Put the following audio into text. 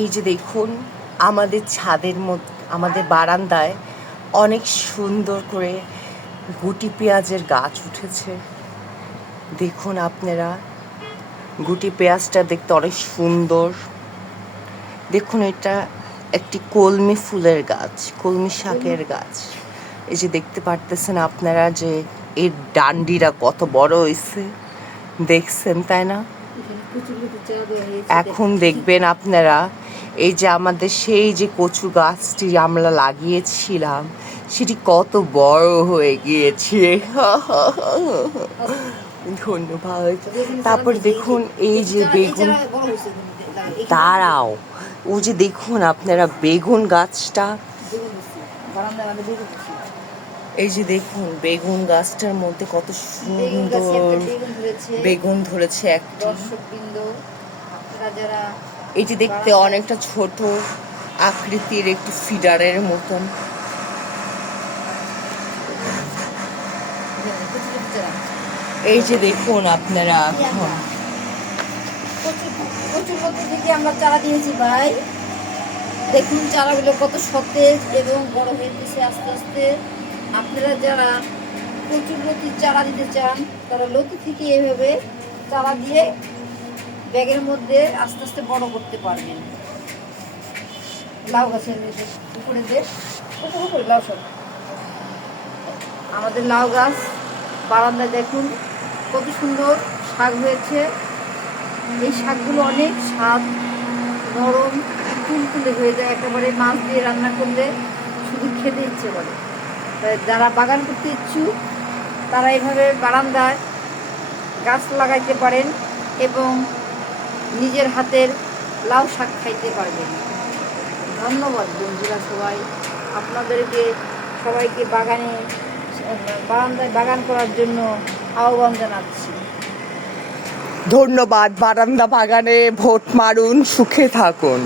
এই যে দেখুন আমাদের ছাদের মধ্যে, আমাদের বারান্দায় অনেক সুন্দর করে গুটি পেঁয়াজের গাছ উঠেছে। দেখুন আপনারা, গুটি পেঁয়াজটা দেখতে অনেক সুন্দর। দেখুন এটা একটি কলমি ফুলের গাছ, কলমি শাকের গাছ। এই যে দেখতে পারতেছেন আপনারা যে এর ডান্ডিরা কত বড় হয়েছে, দেখছেন তাই না? এখন দেখবেন আপনারা, এই যে আমাদের সেই যে কচু গাছটি আমরা লাগিয়েছিলাম সেটি কত বড় হয়ে গিয়েছে। ধন্যবাদ। তারপর দেখুন এই যে বেগুন, দাঁড়াও, ও যে দেখুন আপনারা বেগুন গাছটা, এই যে দেখুন বেগুন গাছটার মধ্যে কত সুন্দর বেগুন ধরেছে একটি। এই যে দেখতে অনেকটা ছোট আকৃতির একটি ফিডারের মতন। এই যে দেখুন আপনারা, এখন কচুর থেকে আমরা চারা দিয়েছি ভাই। দেখুন চারাগুলো কত সতেজ এবং বড় হয়ে গেছে আস্তে আস্তে। আপনারা যারা কচুর লতির চারা দিতে চান তারা লতি থেকে এভাবে চারা দিয়ে ব্যাগের মধ্যে আস্তে আস্তে বড় করতে পারবেন। লাউ গাছের উপরে উপরে লাউ সব আমাদের লাউ গাছ বারান্দায় দেখুন কত সুন্দর শাক হয়েছে। এই শাকগুলো অনেক স্বাদ, নরম, তুলতুলে হয়ে যায় একেবারে। মাছ দিয়ে রান্না করলে শুধু খেতে ইচ্ছে করে। তাই যারা বাগান করতে ইচ্ছুক তারা এইভাবে বারান্দায় গাছ লাগাইতে পারেন এবং নিজের হাতের লাউ শাক খাইতে পারবেন। ধন্যবাদ বন্ধুরা, সবাই আপনাদেরকে সবাইকে বারান্দায় বাগান করার জন্য আহ্বান জানাচ্ছি। ধন্যবাদ। বারান্দা বাগানে ভোট মারুন, সুখে থাকুন।